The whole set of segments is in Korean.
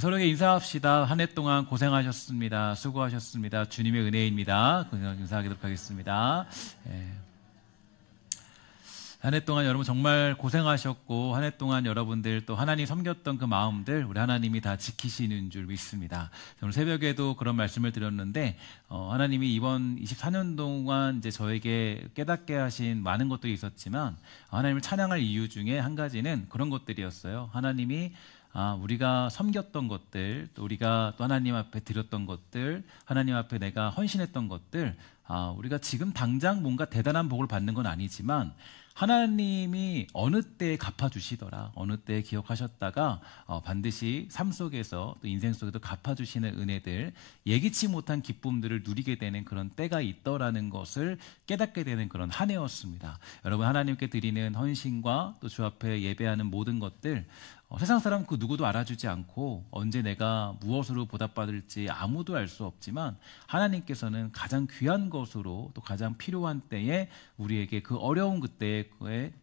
서로에게 인사합시다. 한 해 동안 고생하셨습니다. 수고하셨습니다. 주님의 은혜입니다. 인사하도록 하겠습니다. 한 해 동안 여러분 정말 고생하셨고, 한 해 동안 여러분들 또 하나님 섬겼던 그 마음들 우리 하나님이 다 지키시는 줄 믿습니다. 오늘 새벽에도 그런 말씀을 드렸는데, 하나님이 이번 24년 동안 이제 저에게 깨닫게 하신 많은 것들이 있었지만, 하나님을 찬양할 이유 중에 한 가지는 그런 것들이었어요. 하나님이 우리가 섬겼던 것들, 또 우리가 또 하나님 앞에 드렸던 것들, 하나님 앞에 내가 헌신했던 것들, 우리가 지금 당장 뭔가 대단한 복을 받는 건 아니지만 하나님이 어느 때에 갚아주시더라, 어느 때에 기억하셨다가 반드시 삶 속에서 또 인생 속에도 갚아주시는 은혜들, 예기치 못한 기쁨들을 누리게 되는 그런 때가 있더라는 것을 깨닫게 되는 그런 한 해였습니다. 여러분, 하나님께 드리는 헌신과 또 주 앞에 예배하는 모든 것들, 세상 사람 그 누구도 알아주지 않고 언제 내가 무엇으로 보답받을지 아무도 알 수 없지만 하나님께서는 가장 귀한 것으로 또 가장 필요한 때에 우리에게 그 어려운 그때에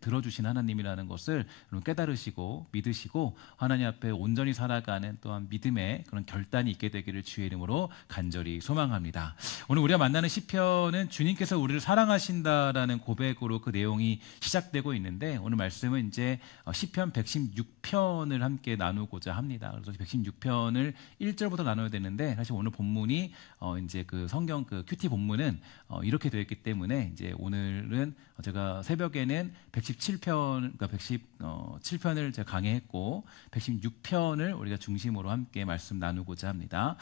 들어주신 하나님이라는 것을 깨달으시고 믿으시고 하나님 앞에 온전히 살아가는 또한 믿음의 그런 결단이 있게 되기를 주의 이름으로 간절히 소망합니다. 오늘 우리가 만나는 시편은 주님께서 우리를 사랑하신다라는 고백으로 그 내용이 시작되고 있는데, 오늘 말씀은 이제 시편 116편 을 함께 나누고자 합니다. 그래서 116편을 1절부터 나눠야 되는데, 사실 오늘 본문이 이제 그 성경 그 큐티 본문은 이렇게 되어 있기 때문에 이제 오늘은 제가 새벽에는 117편, 그러니까 117편을 제가 강해했고 116편을 우리가 중심으로 함께 말씀 나누고자 합니다.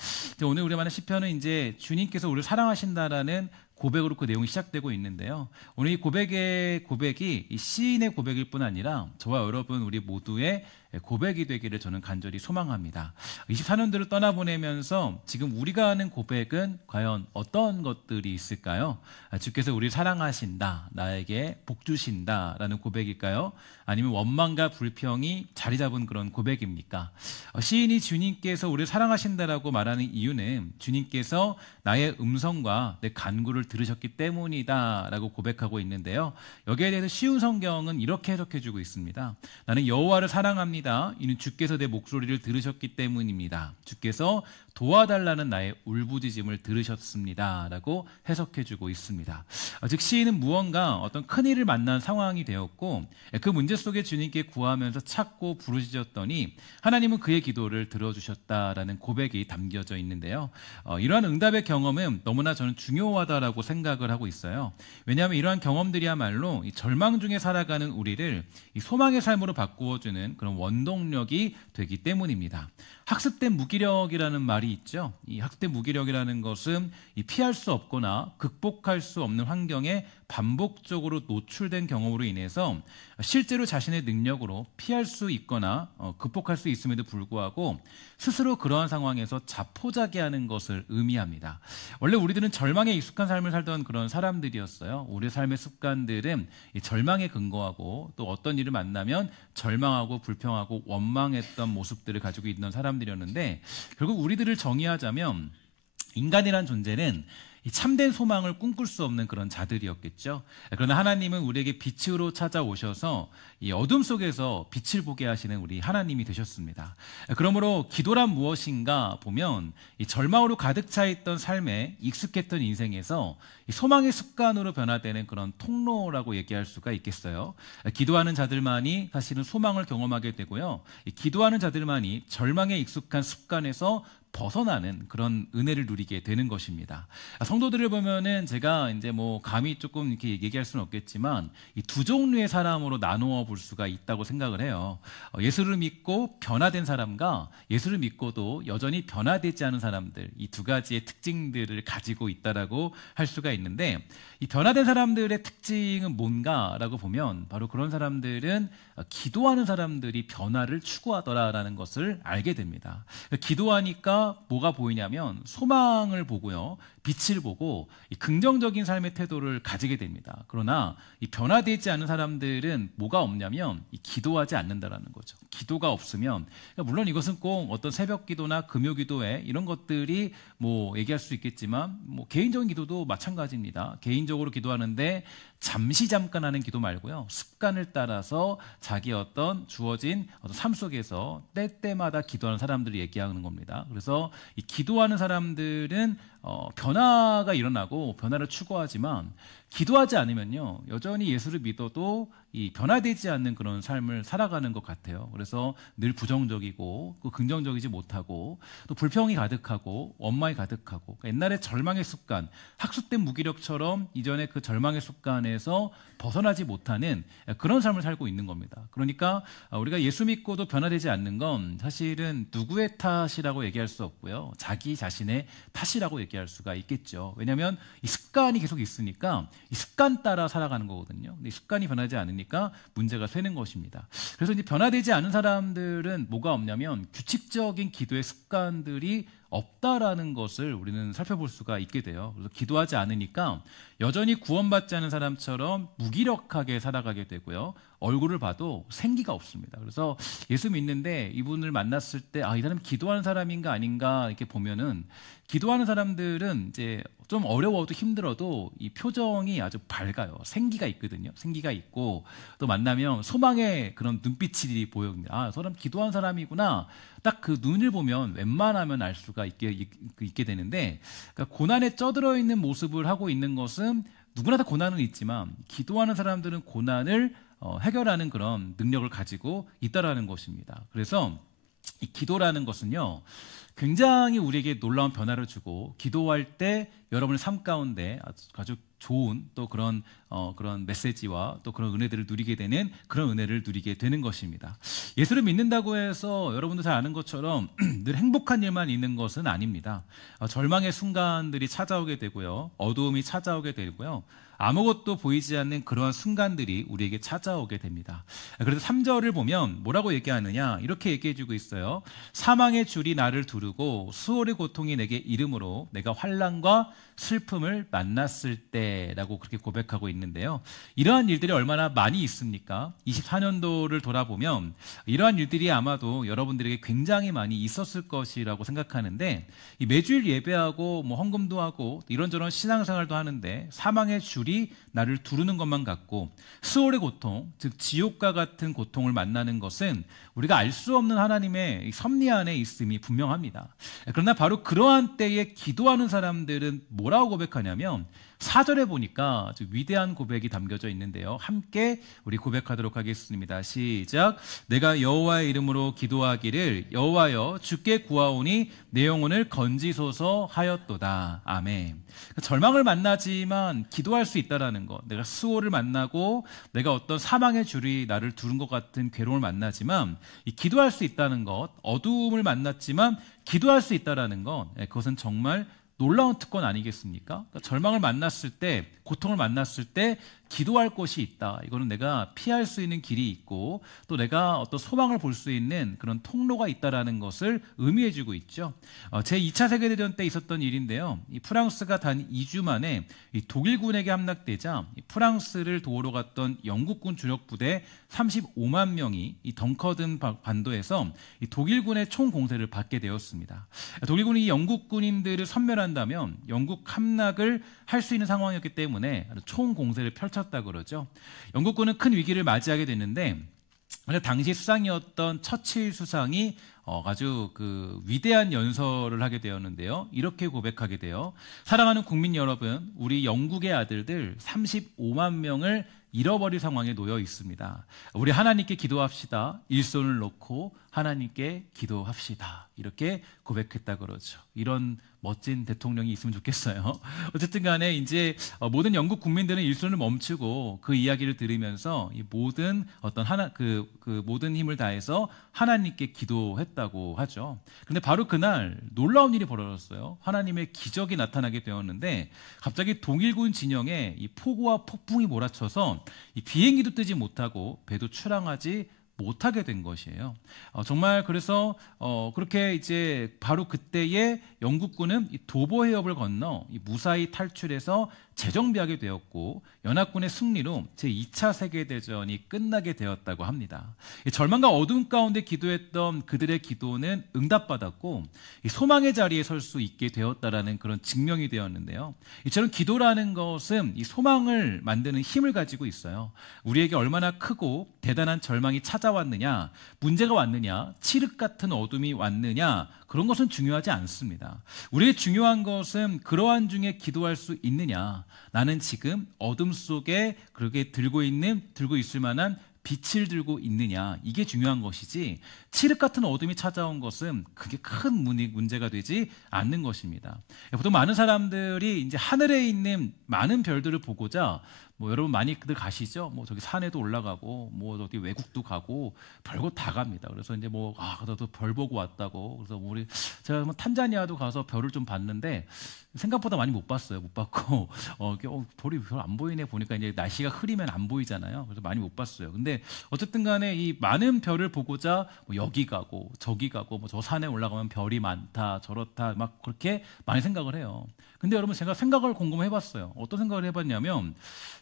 오늘 우리가 만난 시편은 이제 주님께서 우리를 사랑하신다라는 고백으로 그 내용이 시작되고 있는데요. 오늘 이 고백이 이 시인의 고백일 뿐 아니라 저와 여러분 우리 모두의 고백이 되기를 저는 간절히 소망합니다. 24년들을 떠나보내면서 지금 우리가 하는 고백은 과연 어떤 것들이 있을까요? 주께서 우리를 사랑하신다, 나에게 복 주신다라는 고백일까요? 아니면 원망과 불평이 자리 잡은 그런 고백입니까? 시인이 주님께서 우리를 사랑하신다라고 말하는 이유는 주님께서 나의 음성과 내 간구를 들으셨기 때문이다라고 고백하고 있는데요. 여기에 대해서 쉬운 성경은 이렇게 해석해주고 있습니다. 나는 여호와를 사랑합니다. 이는 주께서 내 목소리를 들으셨기 때문입니다. 주께서 도와달라는 나의 울부짖음을 들으셨습니다 라고 해석해주고 있습니다. 즉 시인은 무언가 어떤 큰일을 만난 상황이 되었고 그 문제 속에 주님께 구하면서 찾고 부르짖었더니 하나님은 그의 기도를 들어주셨다라는 고백이 담겨져 있는데요. 이러한 응답의 경험은 너무나 저는 중요하다라고 생각을 하고 있어요. 왜냐하면 이러한 경험들이야말로 이 절망 중에 살아가는 우리를 이 소망의 삶으로 바꾸어주는 그런 원동력이 되기 때문입니다. 학습된 무기력이라는 말이 있죠. 이 학습된 무기력이라는 것은 이 피할 수 없거나 극복할 수 없는 환경에 반복적으로 노출된 경험으로 인해서 실제로 자신의 능력으로 피할 수 있거나 극복할 수 있음에도 불구하고 스스로 그러한 상황에서 자포자기하는 것을 의미합니다. 원래 우리들은 절망에 익숙한 삶을 살던 그런 사람들이었어요. 우리의 삶의 습관들은 이 절망에 근거하고 또 어떤 일을 만나면 절망하고 불평하고 원망했던 모습들을 가지고 있던 사람들이었는데, 결국 우리들을 정의하자면 인간이란 존재는 이 참된 소망을 꿈꿀 수 없는 그런 자들이었겠죠. 그러나 하나님은 우리에게 빛으로 찾아오셔서 이 어둠 속에서 빛을 보게 하시는 우리 하나님이 되셨습니다. 그러므로 기도란 무엇인가 보면 이 절망으로 가득 차 있던 삶에 익숙했던 인생에서 이 소망의 습관으로 변화되는 그런 통로라고 얘기할 수가 있겠어요. 기도하는 자들만이 사실은 소망을 경험하게 되고요. 이 기도하는 자들만이 절망에 익숙한 습관에서 벗어나는 그런 은혜를 누리게 되는 것입니다. 성도들을 보면은 제가 이제 뭐 감히 조금 이렇게 얘기할 수는 없겠지만 이 두 종류의 사람으로 나누어 볼 수가 있다고 생각을 해요. 예수를 믿고 변화된 사람과 예수를 믿고도 여전히 변화되지 않은 사람들, 이 두 가지의 특징들을 가지고 있다라고 할 수가 있는데, 이 변화된 사람들의 특징은 뭔가라고 보면 바로 그런 사람들은 기도하는 사람들이 변화를 추구하더라라는 것을 알게 됩니다. 기도하니까 뭐가 보이냐면 소망을 보고요, 빛을 보고 이 긍정적인 삶의 태도를 가지게 됩니다. 그러나 이 변화되지 않은 사람들은 뭐가 없냐면 이 기도하지 않는다라는 거죠. 기도가 없으면, 그러니까 물론 이것은 꼭 어떤 새벽 기도나 금요 기도회 이런 것들이 뭐 얘기할 수 있겠지만 뭐 개인적인 기도도 마찬가지입니다. 개인적으로 기도하는데 잠시 잠깐 하는 기도 말고요. 습관을 따라서 자기 어떤 주어진 어떤 삶 속에서 때때마다 기도하는 사람들을 얘기하는 겁니다. 그래서 이 기도하는 사람들은 변화가 일어나고 변화를 추구하지만 기도하지 않으면요, 여전히 예수를 믿어도 이 변화되지 않는 그런 삶을 살아가는 것 같아요. 그래서 늘 부정적이고 긍정적이지 못하고 또 불평이 가득하고 원망이 가득하고, 그러니까 옛날에 절망의 습관, 학습된 무기력처럼 이전에 그 절망의 습관에서 벗어나지 못하는 그런 삶을 살고 있는 겁니다. 그러니까 우리가 예수 믿고도 변화되지 않는 건 사실은 누구의 탓이라고 얘기할 수 없고요, 자기 자신의 탓이라고 얘기할 수가 있겠죠. 왜냐하면 이 습관이 계속 있으니까 이 습관 따라 살아가는 거거든요. 근데 이 습관이 변하지 않으니까 문제가 생기는 것입니다. 그래서 이제 변화되지 않은 사람들은 뭐가 없냐면 규칙적인 기도의 습관들이 없다라는 것을 우리는 살펴볼 수가 있게 돼요. 그래서 기도하지 않으니까 여전히 구원받지 않은 사람처럼 무기력하게 살아가게 되고요. 얼굴을 봐도 생기가 없습니다. 그래서 예수 믿는데 이분을 만났을 때 이 사람이 기도하는 사람인가 아닌가 이렇게 보면은, 기도하는 사람들은 이제 좀 어려워도 힘들어도 이 표정이 아주 밝아요. 생기가 있거든요. 생기가 있고 또 만나면 소망의 그런 눈빛이 보여요. 저 사람 기도하는 사람이구나. 딱 그 눈을 보면 웬만하면 알 수가 있게 되는데, 그러니까 고난에 쪄들어 있는 모습을 하고 있는 것은 누구나 다 고난은 있지만 기도하는 사람들은 고난을 해결하는 그런 능력을 가지고 있다라는 것입니다. 그래서 이 기도라는 것은요, 굉장히 우리에게 놀라운 변화를 주고, 기도할 때 여러분의 삶 가운데 아주 좋은 또 그런 메시지와 또 그런 은혜들을 누리게 되는, 그런 은혜를 누리게 되는 것입니다. 예수를 믿는다고 해서 여러분도 잘 아는 것처럼 늘 행복한 일만 있는 것은 아닙니다. 절망의 순간들이 찾아오게 되고요, 어두움이 찾아오게 되고요, 아무것도 보이지 않는 그러한 순간들이 우리에게 찾아오게 됩니다. 그래서 3절을 보면 뭐라고 얘기하느냐, 이렇게 얘기해주고 있어요. 사망의 줄이 나를 두르고 수월의 고통이 내게 이름으로 내가 환난과 슬픔을 만났을 때라고 그렇게 고백하고 있는데요. 이러한 일들이 얼마나 많이 있습니까? 24년도를 돌아보면 이러한 일들이 아마도 여러분들에게 굉장히 많이 있었을 것이라고 생각하는데, 이 매주일 예배하고 헌금도 하고 이런저런 신앙생활도 하는데 사망의 줄이 나를 두르는 것만 같고 수월의 고통, 즉 지옥과 같은 고통을 만나는 것은 우리가 알 수 없는 하나님의 섭리 안에 있음이 분명합니다. 그러나 바로 그러한 때에 기도하는 사람들은 뭐라고 고백하냐면, 4절에 보니까 아주 위대한 고백이 담겨져 있는데요. 함께 우리 고백하도록 하겠습니다. 시작. 내가 여호와의 이름으로 기도하기를 여호와여 주께 구하오니 내 영혼을 건지소서 하였도다. 아멘. 절망을 만나지만 기도할 수 있다라는 것, 내가 수호를 만나고 내가 어떤 사망의 줄이 나를 두른 것 같은 괴로움을 만나지만 이 기도할 수 있다는 것, 어두움을 만났지만 기도할 수 있다라는 것, 그것은 정말 놀라운 특권 아니겠습니까? 그러니까 절망을 만났을 때, 고통을 만났을 때 기도할 곳이 있다. 이거는 내가 피할 수 있는 길이 있고 또 내가 어떤 소망을 볼 수 있는 그런 통로가 있다라는 것을 의미해주고 있죠. 제2차 세계대전 때 있었던 일인데요. 이 프랑스가 단 2주 만에 이 독일군에게 함락되자 이 프랑스를 도우러 갔던 영국군 주력 부대 35만 명이 이 덩커든 반도에서 이 독일군의 총 공세를 받게 되었습니다. 독일군이 이 영국 군인들을 섬멸한다면 영국 함락을 할 수 있는 상황이었기 때문에 총 공세를 펼쳤다 그러죠. 영국군은 큰 위기를 맞이하게 됐는데, 당시 수상이었던 처칠 수상이 아주 그 위대한 연설을 하게 되었는데요. 이렇게 고백하게 돼요. 사랑하는 국민 여러분, 우리 영국의 아들들 35만 명을 잃어버릴 상황에 놓여 있습니다. 우리 하나님께 기도합시다. 일손을 놓고 하나님께 기도합시다. 이렇게 고백했다 그러죠. 이런 멋진 대통령이 있으면 좋겠어요. 어쨌든 간에 이제 모든 영국 국민들은 일손을 멈추고 그 이야기를 들으면서 이 모든 어떤 그 모든 힘을 다해서 하나님께 기도했다고 하죠. 그런데 바로 그날 놀라운 일이 벌어졌어요. 하나님의 기적이 나타나게 되었는데, 갑자기 독일군 진영에 이 폭우와 폭풍이 몰아쳐서 이 비행기도 뜨지 못하고 배도 출항하지 못하게 된 것이에요. 정말 그래서 그렇게 이제 바로 그때에 영국군은 이 도보 해협을 건너 이 무사히 탈출해서 재정비하게 되었고 연합군의 승리로 제2차 세계대전이 끝나게 되었다고 합니다. 절망과 어둠 가운데 기도했던 그들의 기도는 응답받았고 소망의 자리에 설 수 있게 되었다라는 그런 증명이 되었는데요. 이처럼 기도라는 것은 이 소망을 만드는 힘을 가지고 있어요. 우리에게 얼마나 크고 대단한 절망이 찾아왔느냐, 문제가 왔느냐, 칠흑 같은 어둠이 왔느냐, 그런 것은 중요하지 않습니다. 우리에게 중요한 것은 그러한 중에 기도할 수 있느냐, 나는 지금 어둠 속에 그렇게 들고 있을 만한 빛을 들고 있느냐, 이게 중요한 것이지 칠흑 같은 어둠이 찾아온 것은 그게 큰 문제가 되지 않는 것입니다. 보통 많은 사람들이 이제 하늘에 있는 많은 별들을 보고자 여러분 많이들 가시죠? 저기 산에도 올라가고, 어디 외국도 가고, 별곳 다 갑니다. 그래서 이제 나도 별 보고 왔다고. 그래서 제가 탄자니아도 가서 별을 좀 봤는데, 생각보다 많이 못 봤어요. 못 봤고, 별이 별 안 보이네 보니까 이제 날씨가 흐리면 안 보이잖아요. 그래서 많이 못 봤어요. 근데 어쨌든 간에 이 많은 별을 보고자 여기 가고, 저기 가고, 저 산에 올라가면 별이 많다, 저렇다, 막 그렇게 많이 생각을 해요. 근데 여러분 제가 생각을 곰곰이 해봤어요. 어떤 생각을 해봤냐면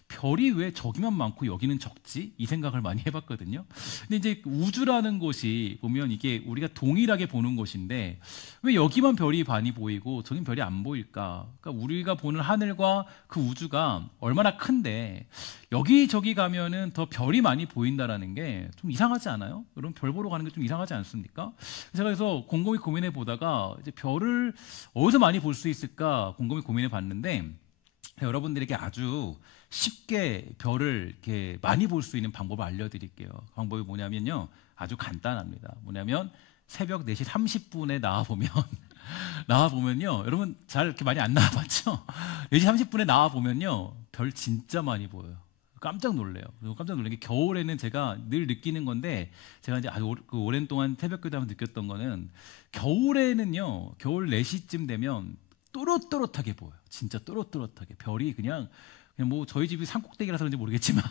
별이 왜 저기만 많고 여기는 적지? 이 생각을 많이 해봤거든요. 근데 이제 우주라는 곳이 보면 이게 우리가 동일하게 보는 곳인데 왜 여기만 별이 많이 보이고 저긴 별이 안 보일까? 그러니까 우리가 보는 하늘과 그 우주가 얼마나 큰데 여기저기 가면은 더 별이 많이 보인다라는 게 좀 이상하지 않아요? 여러분 별 보러 가는 게 좀 이상하지 않습니까? 제가 그래서 곰곰이 고민해 보다가 이제 별을 어디서 많이 볼 수 있을까 곰곰이 고민해 봤는데 여러분들에게 아주 쉽게 별을 이렇게 많이 볼 수 있는 방법을 알려드릴게요. 그 방법이 뭐냐면요, 아주 간단합니다. 뭐냐면 새벽 4시 30분에 나와보면요, 여러분 잘 이렇게 많이 안 나와봤죠? 4시 30분에 나와보면요, 별 진짜 많이 보여요. 깜짝 놀래요. 그리고 깜짝 놀란 게 겨울에는 제가 늘 느끼는 건데 제가 이제 아주 오랜 동안 새벽기도하면서 느꼈던 거는 겨울에는요, 겨울 4시쯤 되면 또렷또렷하게 보여요. 진짜 또렷또렷하게 별이 그냥 저희 집이 산꼭대기라서 그런지 모르겠지만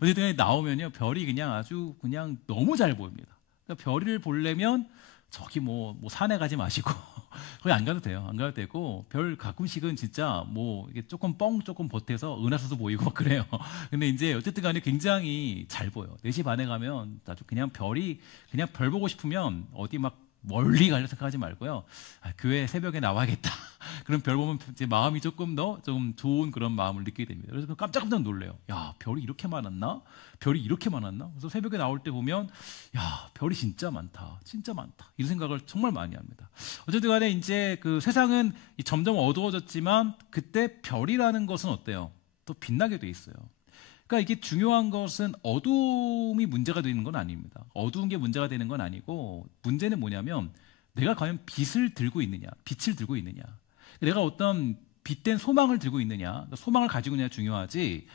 어쨌든 나오면요 별이 그냥 아주 그냥 너무 잘 보입니다. 그러니까 별을 보려면 저기 산에 가지 마시고 거기 안 가도 돼요. 안 가도 되고 별 가끔씩은 진짜 이게 조금 보태서 은하수도 보이고 막 그래요. 근데 이제 어쨌든 간에 굉장히 잘 보여. 4시 반에 가면 아주 그냥 그냥 별 보고 싶으면 어디 막 멀리 가려 생각하지 말고요. 교회 새벽에 나와야겠다. 그럼 별 보면 이제 마음이 조금 더 좀 좋은 그런 마음을 느끼게 됩니다. 그래서 깜짝깜짝 놀래요. 야, 별이 이렇게 많았나? 별이 이렇게 많았나? 그래서 새벽에 나올 때 보면 야, 별이 진짜 많다. 진짜 많다. 이런 생각을 정말 많이 합니다. 어쨌든 간에 이제 그 세상은 점점 어두워졌지만 그때 별이라는 것은 어때요? 또 빛나게 돼 있어요. 그러니까 이게 중요한 것은 어둠이 문제가 되는 건 아닙니다. 어두운 게 문제가 되는 건 아니고 문제는 뭐냐면 내가 과연 빛을 들고 있느냐, 빛을 들고 있느냐, 내가 어떤 빛된 소망을 들고 있느냐, 그러니까 소망을 가지고 있느냐 중요하지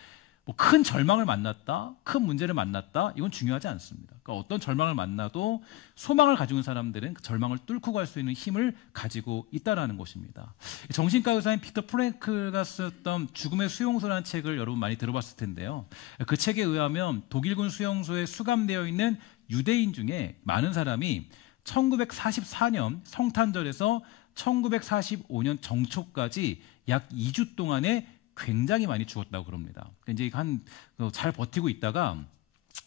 큰 절망을 만났다, 큰 문제를 만났다, 이건 중요하지 않습니다. 그러니까 어떤 절망을 만나도 소망을 가지고 있는 사람들은 그 절망을 뚫고 갈 수 있는 힘을 가지고 있다라는 것입니다. 정신과 의사인 빅터 프랭클가 썼던 죽음의 수용소라는 책을 여러분 많이 들어봤을 텐데요. 그 책에 의하면 독일군 수용소에 수감되어 있는 유대인 중에 많은 사람이 1944년 성탄절에서 1945년 정초까지 약 2주 동안에 굉장히 많이 죽었다고 그럽니다. 이제 잘 버티고 있다가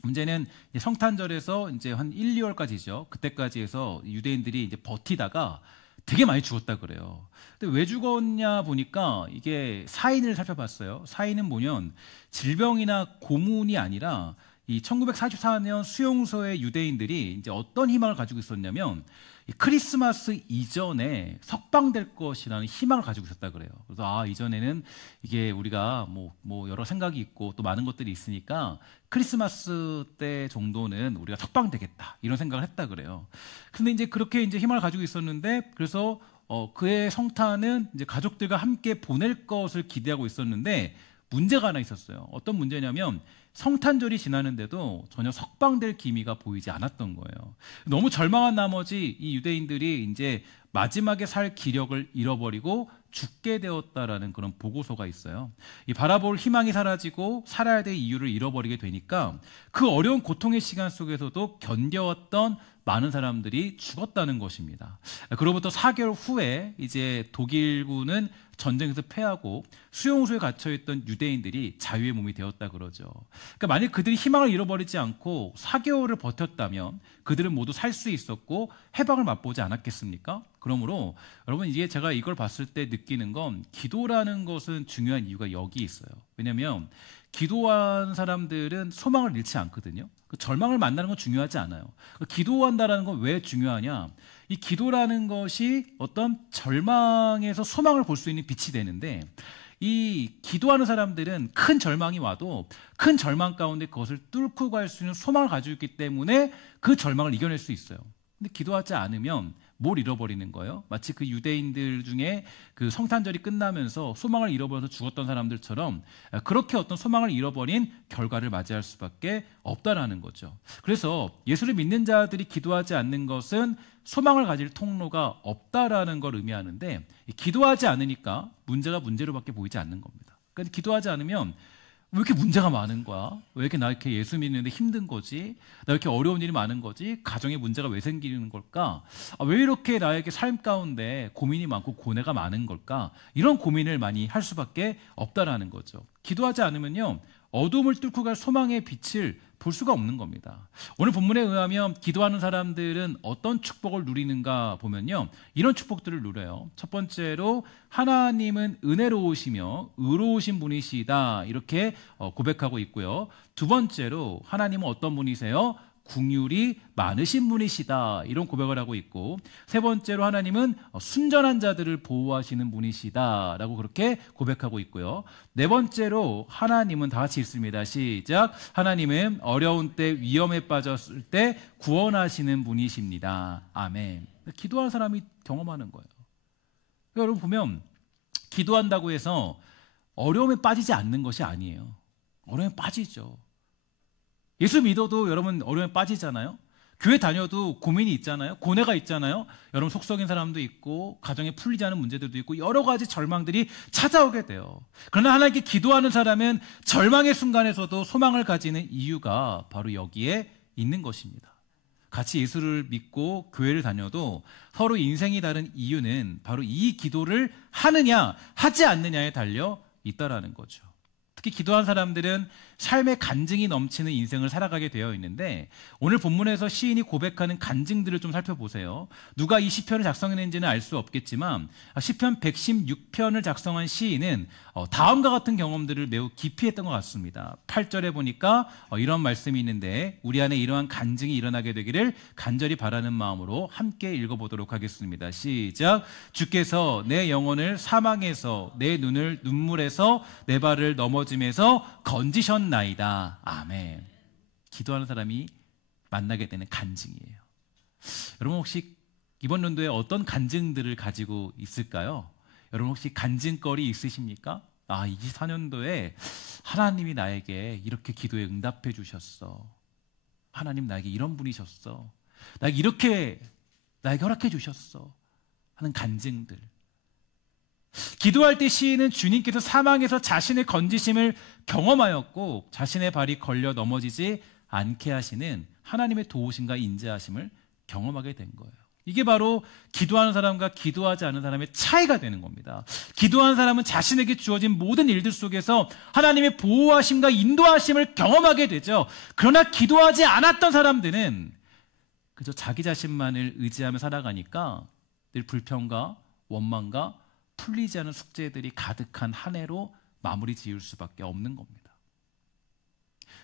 문제는 성탄절에서 이제 한 1, 2월까지죠. 그때까지 해서 유대인들이 이제 버티다가 되게 많이 죽었다 그래요. 근데 왜 죽었냐 보니까 이게 사인을 살펴봤어요. 사인은 뭐냐면 질병이나 고문이 아니라 이 1944년 수용소의 유대인들이 이제 어떤 희망을 가지고 있었냐면 크리스마스 이전에 석방될 것이라는 희망을 가지고 있었다 그래요. 그래서 이전에는 이게 우리가 여러 생각이 있고 또 많은 것들이 있으니까 크리스마스 때 정도는 우리가 석방되겠다 이런 생각을 했다 그래요. 근데 이제 그렇게 이제 희망을 가지고 있었는데 그래서 그의 성탄은 이제 가족들과 함께 보낼 것을 기대하고 있었는데 문제가 하나 있었어요. 어떤 문제냐면 성탄절이 지나는데도 전혀 석방될 기미가 보이지 않았던 거예요. 너무 절망한 나머지 이 유대인들이 이제 마지막에 살 기력을 잃어버리고 죽게 되었다라는 그런 보고서가 있어요. 이 바라볼 희망이 사라지고 살아야 될 이유를 잃어버리게 되니까 그 어려운 고통의 시간 속에서도 견뎌왔던 많은 사람들이 죽었다는 것입니다. 그로부터 4개월 후에 이제 독일군은 전쟁에서 패하고 수용소에 갇혀있던 유대인들이 자유의 몸이 되었다 그러죠. 그러니까 만약 그들이 희망을 잃어버리지 않고 4개월을 버텼다면 그들은 모두 살 수 있었고 해방을 맛보지 않았겠습니까? 그러므로 여러분, 이게 제가 이걸 봤을 때 느끼는 건 기도라는 것은 중요한 이유가 여기 있어요. 왜냐하면 기도한 사람들은 소망을 잃지 않거든요. 절망을 만나는 건 중요하지 않아요. 기도한다는 건 왜 중요하냐? 이 기도라는 것이 어떤 절망에서 소망을 볼 수 있는 빛이 되는데, 이 기도하는 사람들은 큰 절망이 와도 큰 절망 가운데 그것을 뚫고 갈 수 있는 소망을 가지고 있기 때문에 그 절망을 이겨낼 수 있어요. 근데 기도하지 않으면 뭘 잃어버리는 거예요? 마치 그 유대인들 중에 그 성탄절이 끝나면서 소망을 잃어버려서 죽었던 사람들처럼 그렇게 어떤 소망을 잃어버린 결과를 맞이할 수밖에 없다라는 거죠. 그래서 예수를 믿는 자들이 기도하지 않는 것은 소망을 가질 통로가 없다라는 걸 의미하는데, 기도하지 않으니까 문제가 문제로밖에 보이지 않는 겁니다. 그러니까 기도하지 않으면 왜 이렇게 문제가 많은 거야? 왜 이렇게 나 이렇게 예수 믿는데 힘든 거지? 나 이렇게 어려운 일이 많은 거지? 가정에 문제가 왜 생기는 걸까? 왜 이렇게 나에게 삶 가운데 고민이 많고 고뇌가 많은 걸까? 이런 고민을 많이 할 수밖에 없다라는 거죠. 기도하지 않으면요, 어둠을 뚫고 갈 소망의 빛을 볼 수가 없는 겁니다. 오늘 본문에 의하면 기도하는 사람들은 어떤 축복을 누리는가 보면요, 이런 축복들을 누려요. 첫 번째로 하나님은 은혜로우시며 의로우신 분이시다, 이렇게 고백하고 있고요. 두 번째로 하나님은 어떤 분이세요? 긍휼이 많으신 분이시다, 이런 고백을 하고 있고, 세 번째로 하나님은 순전한 자들을 보호하시는 분이시다 라고 그렇게 고백하고 있고요. 네 번째로 하나님은, 다 같이 읽습니다. 시작. 하나님은 어려운 때, 위험에 빠졌을 때 구원하시는 분이십니다. 아멘. 기도하는 사람이 경험하는 거예요. 그러니까 여러분 보면 기도한다고 해서 어려움에 빠지지 않는 것이 아니에요. 어려움에 빠지죠. 예수 믿어도 여러분 어려움에 빠지잖아요. 교회 다녀도 고민이 있잖아요. 고뇌가 있잖아요. 여러분 속썩인 사람도 있고 가정에 풀리지 않은 문제들도 있고 여러 가지 절망들이 찾아오게 돼요. 그러나 하나님께 기도하는 사람은 절망의 순간에서도 소망을 가지는 이유가 바로 여기에 있는 것입니다. 같이 예수를 믿고 교회를 다녀도 서로 인생이 다른 이유는 바로 이 기도를 하느냐 하지 않느냐에 달려 있다라는 거죠. 특히 기도한 사람들은 삶의 간증이 넘치는 인생을 살아가게 되어 있는데, 오늘 본문에서 시인이 고백하는 간증들을 좀 살펴보세요. 누가 이 시편을 작성했는지는 알 수 없겠지만 시편 116편을 작성한 시인은 다음과 같은 경험들을 매우 깊이 했던 것 같습니다. 8절에 보니까 이런 말씀이 있는데, 우리 안에 이러한 간증이 일어나게 되기를 간절히 바라는 마음으로 함께 읽어보도록 하겠습니다. 시작. 주께서 내 영혼을 사망에서, 내 눈을 눈물에서, 내 발을 넘어짐에서 건지셨나이다. 아멘. 기도하는 사람이 만나게 되는 간증이에요. 여러분 혹시 이번 연도에 어떤 간증들을 가지고 있을까요? 여러분 혹시 간증거리 있으십니까? 24년도에 하나님이 나에게 이렇게 기도에 응답해 주셨어. 하나님 나에게 이런 분이셨어. 나에게 이렇게 나에게 허락해 주셨어. 하는 간증들. 기도할 때 시인은 주님께서 사망에서 자신의 건지심을 경험하였고 자신의 발이 걸려 넘어지지 않게 하시는 하나님의 도우심과 인자하심을 경험하게 된 거예요. 이게 바로 기도하는 사람과 기도하지 않은 사람의 차이가 되는 겁니다. 기도하는 사람은 자신에게 주어진 모든 일들 속에서 하나님의 보호하심과 인도하심을 경험하게 되죠. 그러나 기도하지 않았던 사람들은 그저 자기 자신만을 의지하며 살아가니까 늘 불평과 원망과 풀리지 않은 숙제들이 가득한 한 해로 마무리 지을 수밖에 없는 겁니다.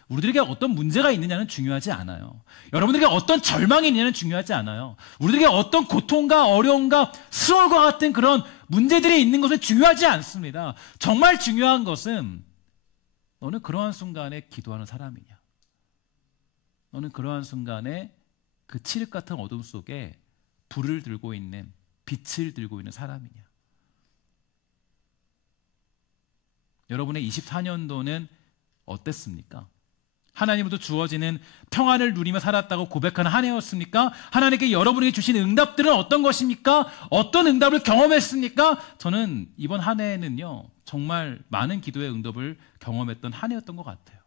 우리들에게 어떤 문제가 있느냐는 중요하지 않아요. 여러분들에게 어떤 절망이 있느냐는 중요하지 않아요. 우리들에게 어떤 고통과 어려움과 수월과 같은 그런 문제들이 있는 것은 중요하지 않습니다. 정말 중요한 것은 너는 그러한 순간에 기도하는 사람이냐? 너는 그러한 순간에 그 칠흑 같은 어둠 속에 불을 들고 있는, 빛을 들고 있는 사람이냐? 여러분의 24년도는 어땠습니까? 하나님으로부터 주어지는 평안을 누리며 살았다고 고백하는 한 해였습니까? 하나님께 여러분에게 주신 응답들은 어떤 것입니까? 어떤 응답을 경험했습니까? 저는 이번 한 해에는요, 정말 많은 기도의 응답을 경험했던 한 해였던 것 같아요.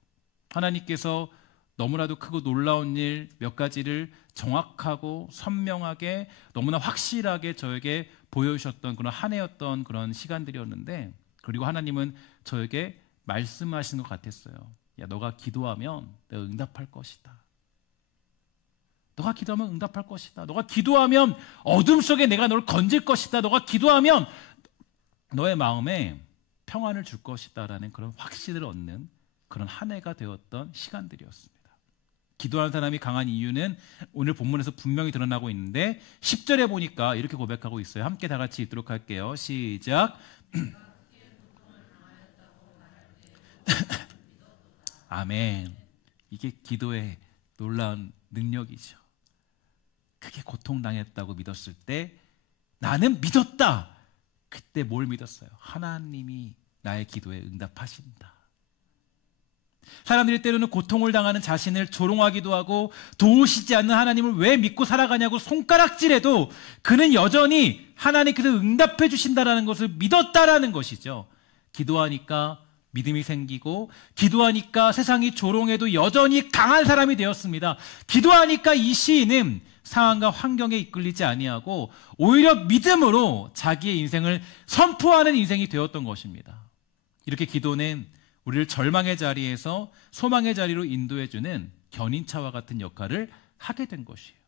하나님께서 너무나도 크고 놀라운 일 몇 가지를 정확하고 선명하게 너무나 확실하게 저에게 보여주셨던 그런 한 해였던 그런 시간들이었는데, 그리고 하나님은 저에게 말씀하시는 것 같았어요. 야, 너가 기도하면 내가 응답할 것이다. 너가 기도하면 응답할 것이다. 너가 기도하면 어둠 속에 내가 너를 건질 것이다. 너가 기도하면 너의 마음에 평안을 줄 것이다 라는 그런 확신을 얻는 그런 한 해가 되었던 시간들이었습니다. 기도하는 사람이 강한 이유는 오늘 본문에서 분명히 드러나고 있는데 10절에 보니까 이렇게 고백하고 있어요. 함께 다 같이 읽도록 할게요. 시작. 아멘. 이게 기도의 놀라운 능력이죠. 크게 고통당했다고 믿었을 때 나는 믿었다. 그때 뭘 믿었어요? 하나님이 나의 기도에 응답하신다. 사람들이 때로는 고통을 당하는 자신을 조롱하기도 하고 도우시지 않는 하나님을 왜 믿고 살아가냐고 손가락질해도 그는 여전히 하나님께서 응답해 주신다라는 것을 믿었다라는 것이죠. 기도하니까 믿음이 생기고, 기도하니까 세상이 조롱해도 여전히 강한 사람이 되었습니다. 기도하니까 이 시인은 상황과 환경에 이끌리지 아니하고 오히려 믿음으로 자기의 인생을 선포하는 인생이 되었던 것입니다. 이렇게 기도는 우리를 절망의 자리에서 소망의 자리로 인도해주는 견인차와 같은 역할을 하게 된 것이에요.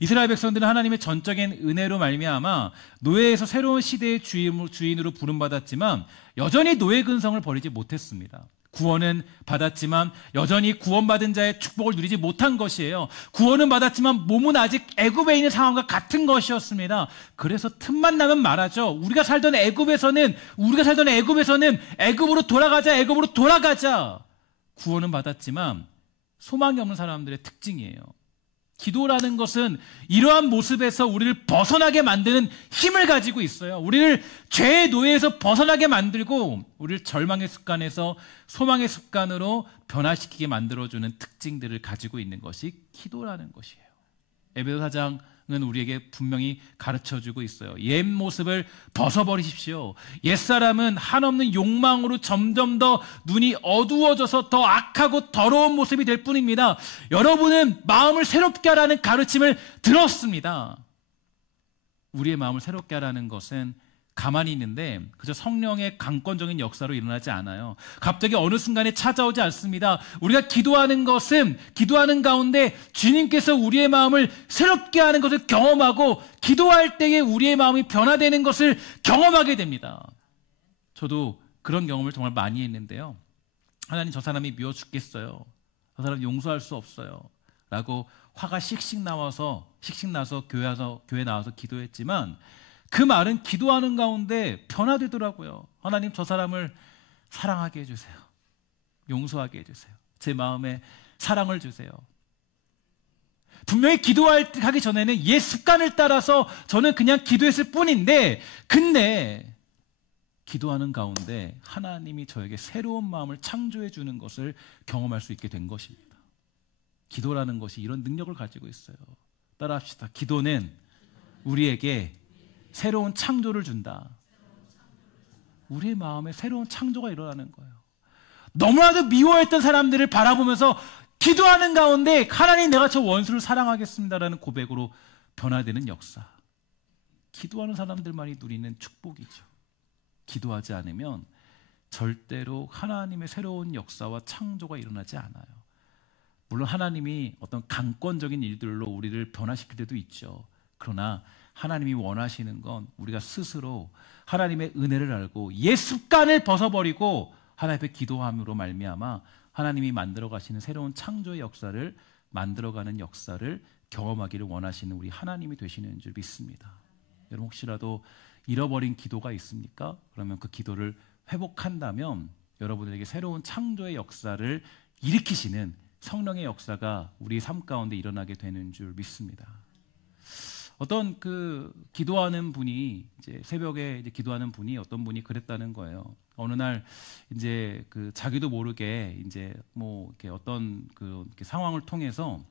이스라엘 백성들은 하나님의 전적인 은혜로 말미암아 노예에서 새로운 시대의 주인으로 부름받았지만 여전히 노예 근성을 버리지 못했습니다. 구원은 받았지만 여전히 구원받은 자의 축복을 누리지 못한 것이에요. 구원은 받았지만 몸은 아직 애굽에 있는 상황과 같은 것이었습니다. 그래서 틈만 나면 말하죠. 우리가 살던 애굽에서는 애굽으로 돌아가자. 구원은 받았지만 소망이 없는 사람들의 특징이에요. 기도라는 것은 이러한 모습에서 우리를 벗어나게 만드는 힘을 가지고 있어요. 우리를 죄의 노예에서 벗어나게 만들고 우리를 절망의 습관에서 소망의 습관으로 변화시키게 만들어주는 특징들을 가지고 있는 것이 기도라는 것이에요. 에베소 4장은 우리에게 분명히 가르쳐주고 있어요. 옛 모습을 벗어버리십시오. 옛사람은 한없는 욕망으로 점점 더 눈이 어두워져서 더 악하고 더러운 모습이 될 뿐입니다. 여러분은 마음을 새롭게 하라는 가르침을 들었습니다. 우리의 마음을 새롭게 하라는 것은 가만히 있는데 그저 성령의 강권적인 역사로 일어나지 않아요. 갑자기 어느 순간에 찾아오지 않습니다. 우리가 기도하는 것은 기도하는 가운데 주님께서 우리의 마음을 새롭게 하는 것을 경험하고 기도할 때에 우리의 마음이 변화되는 것을 경험하게 됩니다. 저도 그런 경험을 정말 많이 했는데요. 하나님, 저 사람이 미워 죽겠어요. 저 사람 용서할 수 없어요. 라고 화가 씩씩 나서 교회 나와서 기도했지만 그 말은 기도하는 가운데 변화되더라고요. 하나님, 저 사람을 사랑하게 해주세요. 용서하게 해주세요. 제 마음에 사랑을 주세요. 분명히 기도하기 전에는 옛 습관을 따라서 저는 그냥 기도했을 뿐인데, 근데 기도하는 가운데 하나님이 저에게 새로운 마음을 창조해 주는 것을 경험할 수 있게 된 것입니다. 기도라는 것이 이런 능력을 가지고 있어요. 따라합시다. 기도는 우리에게 새로운 창조를 준다. 우리의 마음에 새로운 창조가 일어나는 거예요. 너무나도 미워했던 사람들을 바라보면서 기도하는 가운데 하나님, 내가 저 원수를 사랑하겠습니다라는 고백으로 변화되는 역사. 기도하는 사람들만이 누리는 축복이죠. 기도하지 않으면 절대로 하나님의 새로운 역사와 창조가 일어나지 않아요. 물론 하나님이 어떤 강권적인 일들로 우리를 변화시킬 때도 있죠. 그러나 하나님이 원하시는 건 우리가 스스로 하나님의 은혜를 알고 옛 습관을 벗어버리고 하나님 앞에 기도함으로 말미암아 하나님이 만들어 가시는 새로운 창조의 역사를 만들어가는 역사를 경험하기를 원하시는 우리 하나님이 되시는 줄 믿습니다. 여러분, 혹시라도 잃어버린 기도가 있습니까? 그러면 그 기도를 회복한다면 여러분들에게 새로운 창조의 역사를 일으키시는 성령의 역사가 우리 삶 가운데 일어나게 되는 줄 믿습니다. 어떤 기도하는 분이 이제 새벽에 이제 기도하는 분이 어떤 분이 그랬다는 거예요. 어느 날 이제 자기도 모르게 이제 뭐 이렇게 어떤 이렇게 상황을 통해서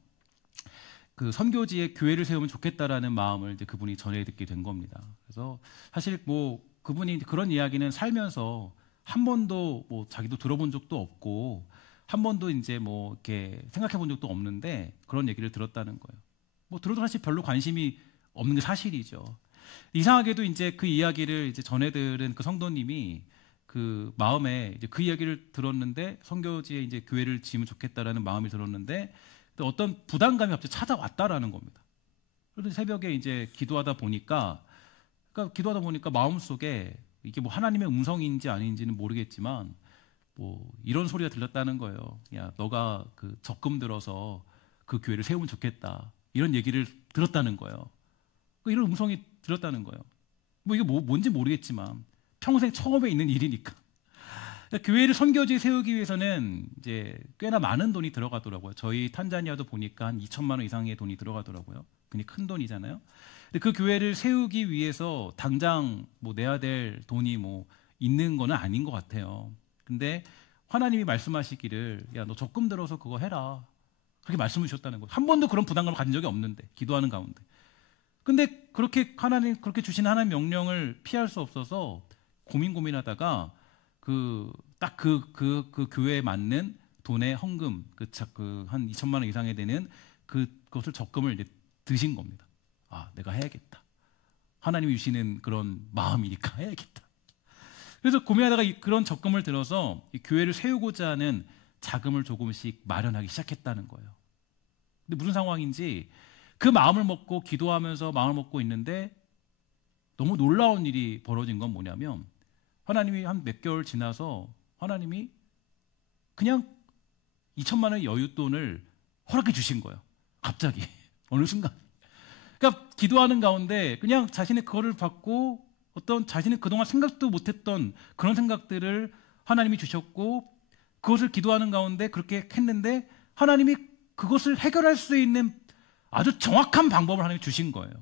선교지에 교회를 세우면 좋겠다라는 마음을 이제 그분이 전해 듣게 된 겁니다. 그래서 사실 뭐 그분이 그런 이야기는 살면서 한 번도 뭐 자기도 들어본 적도 없고 한 번도 이제 뭐 이렇게 생각해 본 적도 없는데 그런 얘기를 들었다는 거예요. 뭐 들어도 사실 별로 관심이 없는 게 사실이죠. 이상하게도 이제 그 이야기를 이제 전해 들은 그 성도님이 그 마음에 이제 그 이야기를 들었는데 선교지에 이제 교회를 지으면 좋겠다라는 마음이 들었는데 또 어떤 부담감이 갑자기 찾아왔다라는 겁니다. 그래서 새벽에 이제 기도하다 보니까 마음속에 이게 뭐 하나님의 음성인지 아닌지는 모르겠지만 뭐 이런 소리가 들렸다는 거예요. 야, 너가 그 적금 들어서 그 교회를 세우면 좋겠다. 이런 얘기를 들었다는 거예요. 이런 음성이 들었다는 거예요. 뭐 이게 뭔지 모르겠지만 평생 처음에 있는 일이니까. 그러니까 교회를 선교지에 세우기 위해서는 이제 꽤나 많은 돈이 들어가더라고요. 저희 탄자니아도 보니까 한 2천만 원 이상의 돈이 들어가더라고요. 굉장히 큰 돈이잖아요. 근데 그 교회를 세우기 위해서 당장 뭐 내야 될 돈이 뭐 있는 거는 아닌 것 같아요. 근데 하나님이 말씀하시기를 야, 너 적금 들어서 그거 해라. 그렇게 말씀을 주셨다는 거예요. 한 번도 그런 부담감을 가진 적이 없는데 기도하는 가운데. 근데 그렇게 주신 하나님 명령을 피할 수 없어서 고민하다가 딱 그 교회에 맞는 돈의 헌금 한 2천만 원 이상이 되는 그것을 적금을 이제 드신 겁니다. 아, 내가 해야겠다. 하나님이 주시는 그런 마음이니까 해야겠다. 그래서 고민하다가 그런 적금을 들어서 이 교회를 세우고자 하는 자금을 조금씩 마련하기 시작했다는 거예요. 근데 무슨 상황인지 그 마음을 먹고 기도하면서 마음을 먹고 있는데 너무 놀라운 일이 벌어진 건 뭐냐면 하나님이 한 몇 개월 지나서 하나님이 그냥 2천만 원의 여윳돈을 허락해 주신 거예요. 갑자기 어느 순간. 그러니까 기도하는 가운데 그냥 자신의 그거를 받고 어떤 자신이 그동안 생각도 못했던 그런 생각들을 하나님이 주셨고 그것을 기도하는 가운데 그렇게 했는데 하나님이 그것을 해결할 수 있는 아주 정확한 방법을 하나님이 주신 거예요.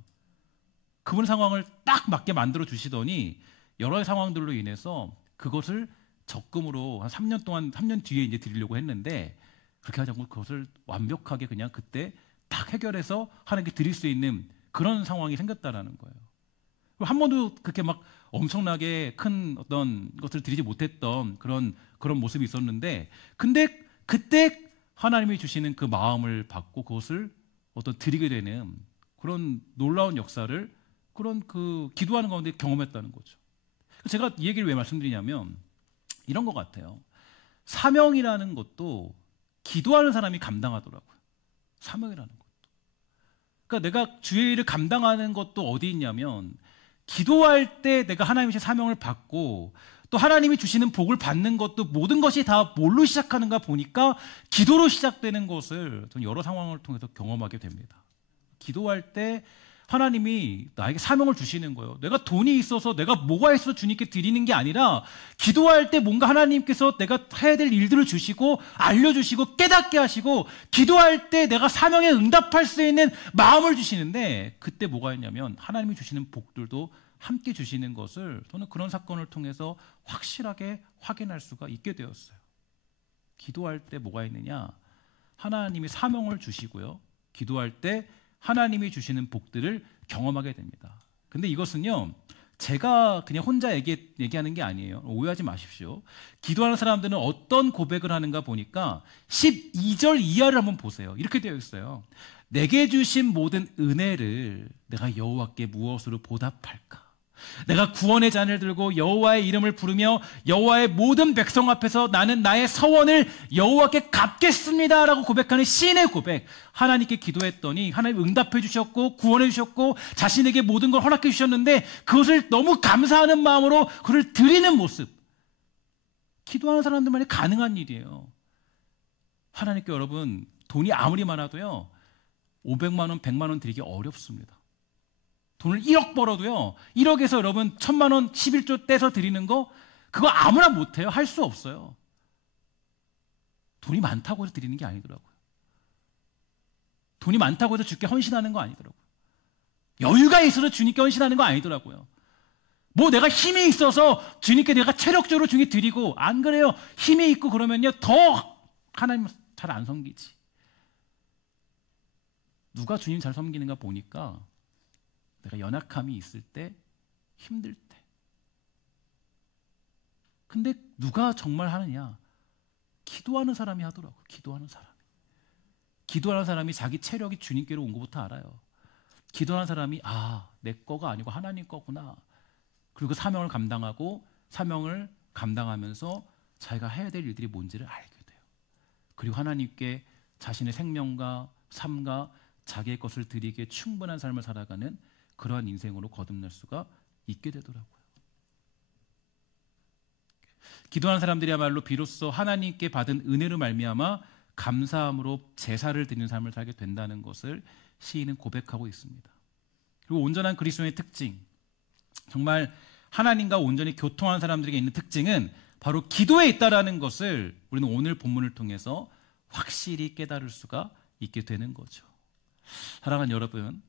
그분 상황을 딱 맞게 만들어 주시더니 여러 상황들로 인해서 그것을 적금으로 한 3년 뒤에 이제 드리려고 했는데 그렇게 하지 않고 그것을 완벽하게 그냥 그때 딱 해결해서 하나님께 드릴 수 있는 그런 상황이 생겼다라는 거예요. 한 번도 그렇게 막 엄청나게 큰 어떤 것을 드리지 못했던 그런 모습이 있었는데 근데 그때 하나님이 주시는 그 마음을 받고 그것을 어떤 드리게 되는 그런 놀라운 역사를 그런 그 기도하는 가운데 경험했다는 거죠. 제가 이 얘기를 왜 말씀드리냐면 이런 것 같아요. 사명이라는 것도 기도하는 사람이 감당하더라고요. 사명이라는 것도. 그러니까 내가 주의 일을 감당하는 것도 어디 있냐면 기도할 때 내가 하나님의 사명을 받고 또 하나님이 주시는 복을 받는 것도 모든 것이 다 뭘로 시작하는가 보니까 기도로 시작되는 것을 저는 여러 상황을 통해서 경험하게 됩니다. 기도할 때 하나님이 나에게 사명을 주시는 거예요. 내가 돈이 있어서 내가 뭐가 있어서 주님께 드리는 게 아니라 기도할 때 뭔가 하나님께서 내가 해야 될 일들을 주시고 알려주시고 깨닫게 하시고 기도할 때 내가 사명에 응답할 수 있는 마음을 주시는데 그때 뭐가 있냐면 하나님이 주시는 복들도 함께 주시는 것을 저는 그런 사건을 통해서 확실하게 확인할 수가 있게 되었어요. 기도할 때 뭐가 있느냐? 하나님이 사명을 주시고요. 기도할 때 하나님이 주시는 복들을 경험하게 됩니다. 근데 이것은요, 제가 그냥 혼자 얘기하는 게 아니에요. 오해하지 마십시오. 기도하는 사람들은 어떤 고백을 하는가 보니까 12절 이하를 한번 보세요. 이렇게 되어 있어요. 내게 주신 모든 은혜를 내가 여호와께 무엇으로 보답할까? 내가 구원의 잔을 들고 여호와의 이름을 부르며 여호와의 모든 백성 앞에서 나는 나의 서원을 여호와께 갚겠습니다라고 고백하는 시인의 고백. 하나님께 기도했더니 하나님 응답해 주셨고 구원해 주셨고 자신에게 모든 걸 허락해 주셨는데 그것을 너무 감사하는 마음으로 그를 드리는 모습. 기도하는 사람들만이 가능한 일이에요. 하나님께 여러분 돈이 아무리 많아도요 500만 원, 100만 원 드리기 어렵습니다. 돈을 1억 벌어도요 1억에서 여러분 1000만 원 11조 떼서 드리는 거 그거 아무나 못해요. 할 수 없어요. 돈이 많다고 해서 드리는 게 아니더라고요. 돈이 많다고 해서 주께 헌신하는 거 아니더라고요. 여유가 있어서 주님께 헌신하는 거 아니더라고요. 뭐 내가 힘이 있어서 주님께 내가 체력적으로 주님께 드리고 안 그래요. 힘이 있고 그러면요 더 하나님 잘 안 섬기지. 누가 주님 잘 섬기는가 보니까 내가 연약함이 있을 때, 힘들 때. 근데 누가 정말 하느냐? 기도하는 사람이 하더라고요. 기도하는 사람이. 기도하는 사람이 자기 체력이 주님께로 온 것부터 알아요. 기도하는 사람이 내 거가 아니고 하나님 거구나. 그리고 사명을 감당하고 사명을 감당하면서 자기가 해야 될 일들이 뭔지를 알게 돼요. 그리고 하나님께 자신의 생명과 삶과 자기의 것을 드리기에 충분한 삶을 살아가는 그러한 인생으로 거듭날 수가 있게 되더라고요. 기도하는 사람들이야말로 비로소 하나님께 받은 은혜로 말미암아 감사함으로 제사를 드리는 삶을 살게 된다는 것을 시인은 고백하고 있습니다. 그리고 온전한 그리스도의 특징, 정말 하나님과 온전히 교통한 사람들에게 있는 특징은 바로 기도에 있다라는 것을 우리는 오늘 본문을 통해서 확실히 깨달을 수가 있게 되는 거죠. 사랑하는 여러분,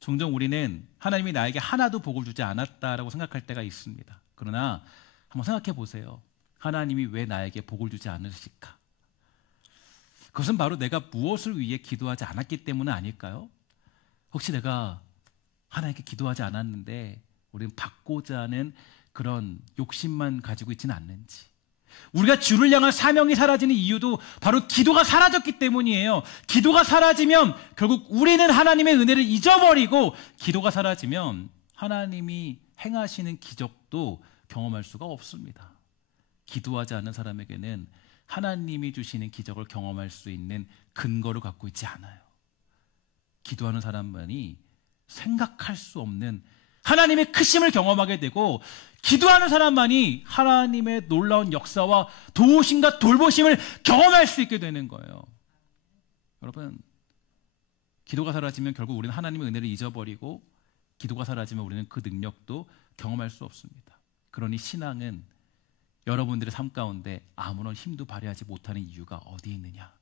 종종 우리는 하나님이 나에게 하나도 복을 주지 않았다라고 생각할 때가 있습니다. 그러나 한번 생각해 보세요. 하나님이 왜 나에게 복을 주지 않으실까? 그것은 바로 내가 무엇을 위해 기도하지 않았기 때문은 아닐까요? 혹시 내가 하나님께 기도하지 않았는데 우리는 받고자 하는 그런 욕심만 가지고 있지는 않는지, 우리가 주를 향한 사명이 사라지는 이유도 바로 기도가 사라졌기 때문이에요. 기도가 사라지면 결국 우리는 하나님의 은혜를 잊어버리고, 기도가 사라지면 하나님이 행하시는 기적도 경험할 수가 없습니다. 기도하지 않는 사람에게는 하나님이 주시는 기적을 경험할 수 있는 근거를 갖고 있지 않아요. 기도하는 사람만이 생각할 수 없는 하나님의 크심을 경험하게 되고, 기도하는 사람만이 하나님의 놀라운 역사와 도우심과 돌보심을 경험할 수 있게 되는 거예요. 여러분, 기도가 사라지면 결국 우리는 하나님의 은혜를 잊어버리고, 기도가 사라지면 우리는 그 능력도 경험할 수 없습니다. 그러니 신앙은 여러분들의 삶 가운데 아무런 힘도 발휘하지 못하는 이유가 어디에 있느냐?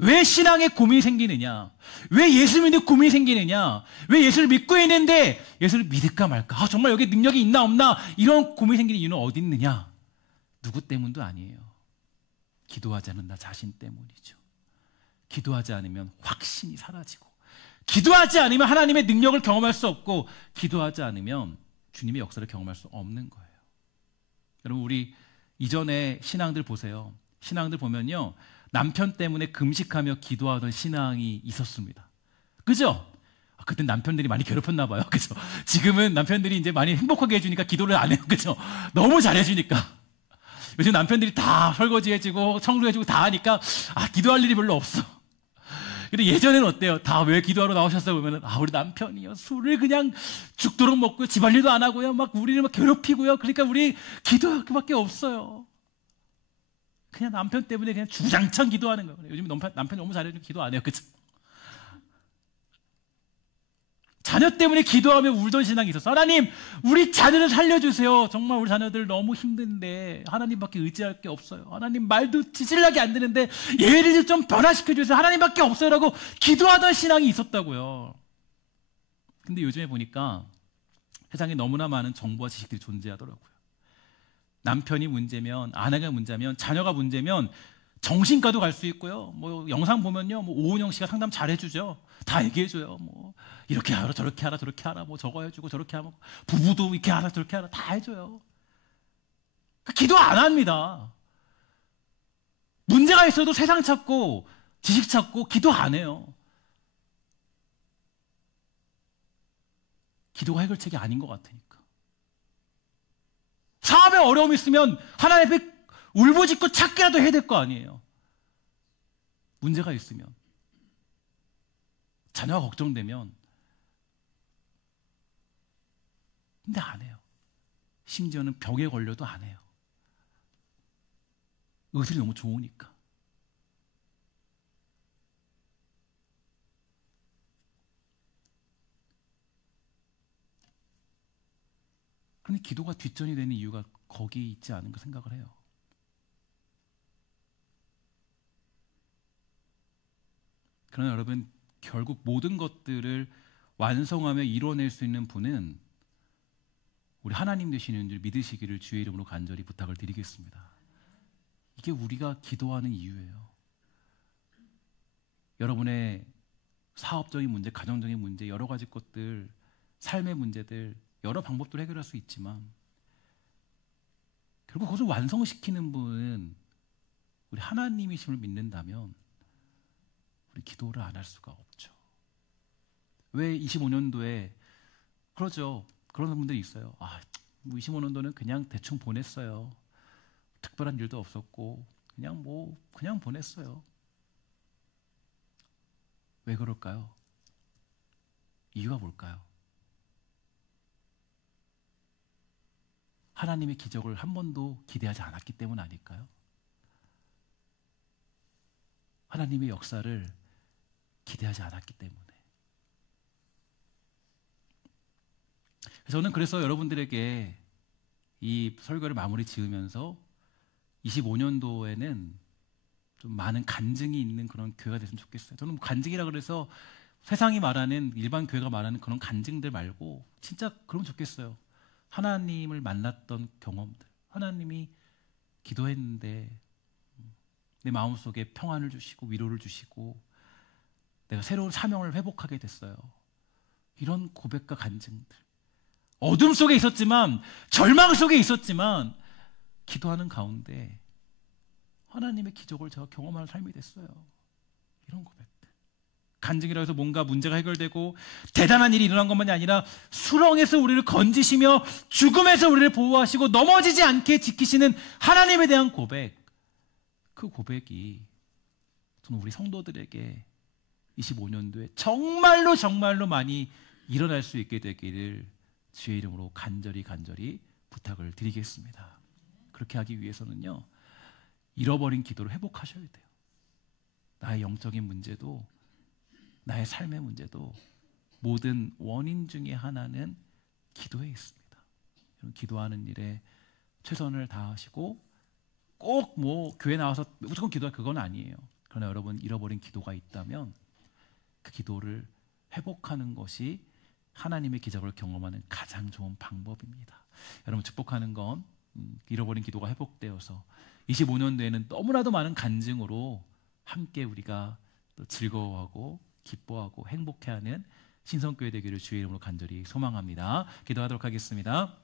왜 신앙에 고민이 생기느냐? 왜 예수 믿는 고민이 생기느냐? 왜 예수를 믿고 있는데 예수를 믿을까 말까? 정말 여기 능력이 있나 없나? 이런 고민이 생기는 이유는 어디 있느냐? 누구 때문도 아니에요. 기도하지 않는 나 자신 때문이죠. 기도하지 않으면 확신이 사라지고, 기도하지 않으면 하나님의 능력을 경험할 수 없고, 기도하지 않으면 주님의 역사를 경험할 수 없는 거예요. 여러분, 우리 이전에 신앙들 보세요. 신앙들 보면요, 남편 때문에 금식하며 기도하던 신앙이 있었습니다. 그죠? 그때 남편들이 많이 괴롭혔나 봐요. 그죠? 지금은 남편들이 이제 많이 행복하게 해주니까 기도를 안 해요. 그죠? 너무 잘해주니까. 요즘 남편들이 다 설거지 해주고 청소해주고 다 하니까 기도할 일이 별로 없어. 근데 예전에는 어때요? 다 왜 기도하러 나오셨어요? 보면은 우리 남편이요, 술을 그냥 죽도록 먹고요, 집안일도 안 하고요, 막 우리를 막 괴롭히고요. 그러니까 우리 기도할 수밖에 없어요. 그냥 남편 때문에 그냥 주장창 기도하는 거예요. 요즘 남편 너무 잘해주면 기도 안 해요. 그죠? 자녀 때문에 기도하며 울던 신앙이 있었어. 하나님, 우리 자녀를 살려주세요. 정말 우리 자녀들 너무 힘든데 하나님밖에 의지할 게 없어요. 하나님, 말도 지질나게 안 되는데 얘를 좀 변화시켜주세요. 하나님밖에 없어요라고 기도하던 신앙이 있었다고요. 근데 요즘에 보니까 세상에 너무나 많은 정보와 지식들이 존재하더라고요. 남편이 문제면, 아내가 문제면, 자녀가 문제면 정신과도 갈 수 있고요. 뭐 영상 보면요, 뭐 오은영 씨가 상담 잘 해주죠. 다 얘기해줘요. 뭐 이렇게 하라, 저렇게 하라, 저렇게 하라, 뭐 저거 해주고 저렇게 하면 부부도 이렇게 하라, 저렇게 하라, 다 해줘요. 기도 안 합니다. 문제가 있어도 세상 찾고 지식 찾고 기도 안 해요. 기도가 해결책이 아닌 것 같으니까. 사업에 어려움이 있으면 하나님 앞에 울부짖고 찾기라도 해야 될 거 아니에요. 문제가 있으면, 자녀가 걱정되면. 근데 안 해요. 심지어는 병에 걸려도 안 해요. 의술이 너무 좋으니까. 그런데 기도가 뒷전이 되는 이유가 거기 있지 않은가 생각을 해요. 그러나 여러분, 결국 모든 것들을 완성하며 이뤄낼 수 있는 분은 우리 하나님 되시는 줄 믿으시기를 주의 이름으로 간절히 부탁을 드리겠습니다. 이게 우리가 기도하는 이유예요. 여러분의 사업적인 문제, 가정적인 문제, 여러 가지 것들, 삶의 문제들, 여러 방법으로 해결할 수 있지만 결국 그것을 완성시키는 분은 우리 하나님이심을 믿는다면 우리 기도를 안 할 수가 없죠. 왜 25년도에 그러죠. 그런 분들이 있어요. 25년도는 그냥 대충 보냈어요. 특별한 일도 없었고 그냥 보냈어요. 왜 그럴까요? 이유가 뭘까요? 하나님의 기적을 한 번도 기대하지 않았기 때문 아닐까요? 하나님의 역사를 기대하지 않았기 때문에. 저는 그래서 여러분들에게 이 설교를 마무리 지으면서 25년도에는 좀 많은 간증이 있는 그런 교회가 됐으면 좋겠어요. 저는 간증이라 그래서 세상이 말하는, 일반 교회가 말하는 그런 간증들 말고 진짜 그러면 좋겠어요. 하나님을 만났던 경험들, 하나님이 기도했는데 내 마음속에 평안을 주시고 위로를 주시고 내가 새로운 사명을 회복하게 됐어요. 이런 고백과 간증들, 어둠 속에 있었지만, 절망 속에 있었지만 기도하는 가운데 하나님의 기적을 제가 경험하는 삶이 됐어요. 이런 고백들, 간증이라고 해서 뭔가 문제가 해결되고 대단한 일이 일어난 것만이 아니라 수렁에서 우리를 건지시며 죽음에서 우리를 보호하시고 넘어지지 않게 지키시는 하나님에 대한 고백, 그 고백이 저는 우리 성도들에게 25년도에 정말로 많이 일어날 수 있게 되기를 주의 이름으로 간절히 부탁을 드리겠습니다. 그렇게 하기 위해서는요, 잃어버린 기도를 회복하셔야 돼요. 나의 영적인 문제도, 나의 삶의 문제도 모든 원인 중에 하나는 기도에 있습니다. 기도하는 일에 최선을 다하시고 꼭 교회 나와서 무조건 기도할 그건 아니에요. 그러나 여러분, 잃어버린 기도가 있다면 그 기도를 회복하는 것이 하나님의 기적을 경험하는 가장 좋은 방법입니다. 여러분, 축복하는 건 잃어버린 기도가 회복되어서 25년도에는 너무나도 많은 간증으로 함께 우리가 또 즐거워하고 기뻐하고 행복해하는 신성교회 되기를 주의 이름으로 간절히 소망합니다. 기도하도록 하겠습니다.